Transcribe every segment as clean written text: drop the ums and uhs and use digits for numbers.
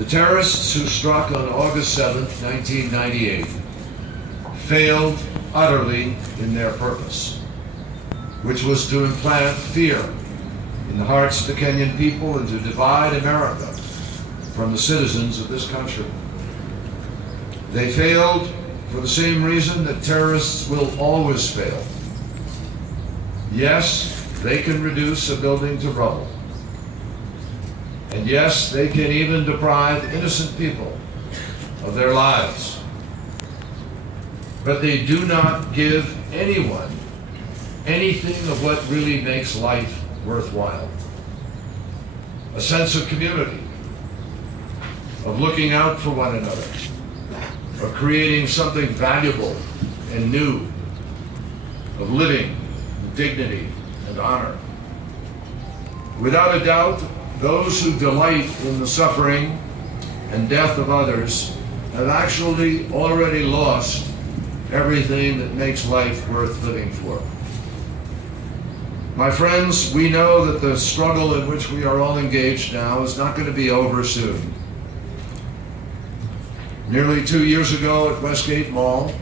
The terrorists who struck on August 7, 1998, failed utterly in their purpose, which was to implant fear in the hearts of the Kenyan people and to divide America from the citizens of this country. They failed for the same reason that terrorists will always fail. Yes, they can reduce a building to rubble. And yes, they can even deprive innocent people of their lives. But they do not give anyone anything of what really makes life worthwhile. A sense of community, of looking out for one another, of creating something valuable and new, of living with dignity and honor. Without a doubt, those who delight in the suffering and death of others have actually already lost everything that makes life worth living for. My friends, we know that the struggle in which we are all engaged now is not going to be over soon. Nearly 2 years ago at Westgate Mall,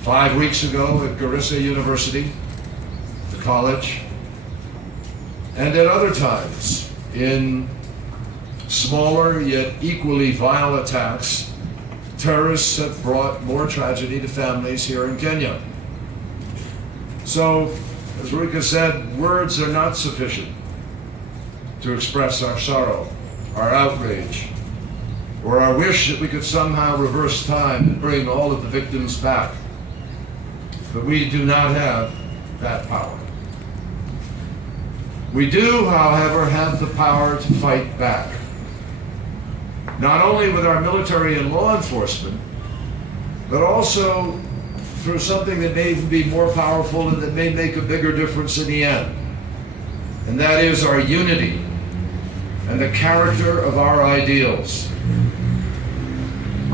5 weeks ago at Garissa University, the college, and at other times in smaller yet equally vile attacks, terrorists have brought more tragedy to families here in Kenya. So, as Rika said, words are not sufficient to express our sorrow, our outrage, or our wish that we could somehow reverse time and bring all of the victims back. But we do not have that power. We do, however, have the power to fight back. Not only with our military and law enforcement, but also through something that may even be more powerful and that may make a bigger difference in the end. And that is our unity and the character of our ideals.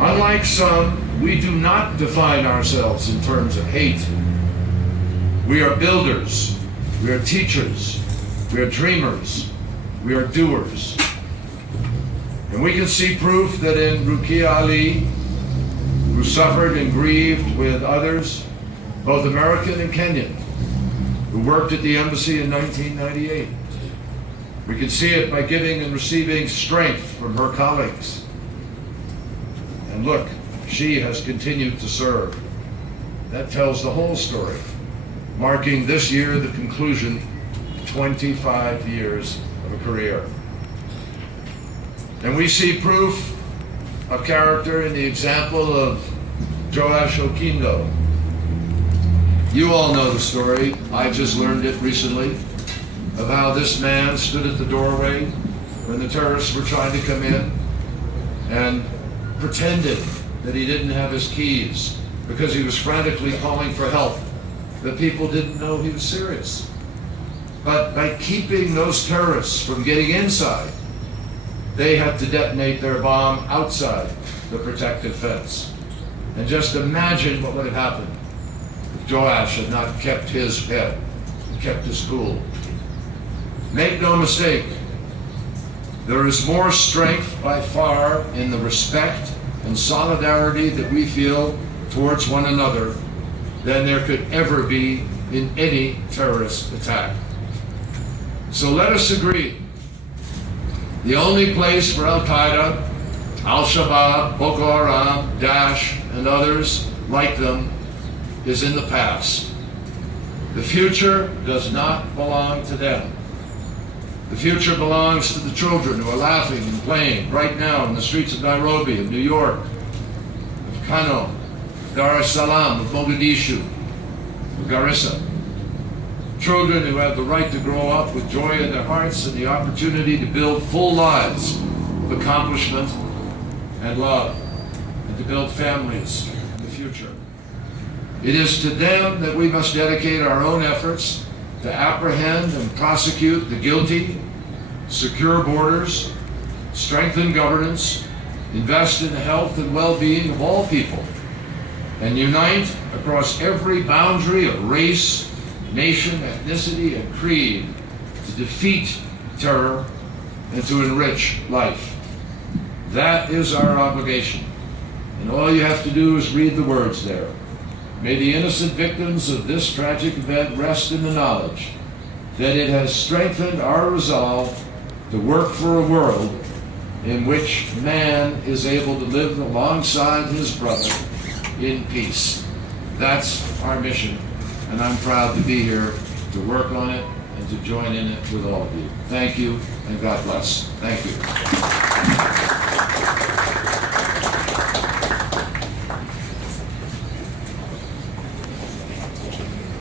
Unlike some, we do not define ourselves in terms of hate. We are builders, we are teachers, we are dreamers, we are doers. And we can see proof that in Rukia Ali, who suffered and grieved with others, both American and Kenyan, who worked at the embassy in 1998. We can see it by giving and receiving strength from her colleagues. And look, she has continued to serve. That tells the whole story, marking this year the conclusion of 25 years of a career. And we see proof of character in the example of Joash Okindo. You all know the story. I just learned it recently, of how this man stood at the doorway when the terrorists were trying to come in and pretended that he didn't have his keys because he was frantically calling for help, that people didn't know he was serious. But by keeping those terrorists from getting inside, they had to detonate their bomb outside the protective fence. And just imagine what would have happened if Joash had not kept his head, kept his cool. Make no mistake, there is more strength by far in the respect and solidarity that we feel towards one another than there could ever be in any terrorist attack. So let us agree. The only place for Al-Qaeda, Al-Shabaab, Boko Haram, Daesh, and others like them is in the past. The future does not belong to them. The future belongs to the children who are laughing and playing right now in the streets of Nairobi, of New York, of Kano, of Dar es Salaam, of Mogadishu, of Garissa. Children who have the right to grow up with joy in their hearts and the opportunity to build full lives of accomplishment and love, and to build families in the future. It is to them that we must dedicate our own efforts to apprehend and prosecute the guilty, secure borders, strengthen governance, invest in the health and well-being of all people, and unite across every boundary of race, nation, ethnicity, and creed to defeat terror and to enrich life. That is our obligation. And all you have to do is read the words there. May the innocent victims of this tragic event rest in the knowledge that it has strengthened our resolve to work for a world in which man is able to live alongside his brother in peace. That's our mission, and I'm proud to be here to work on it and to join in it with all of you. Thank you, and God bless. Thank you.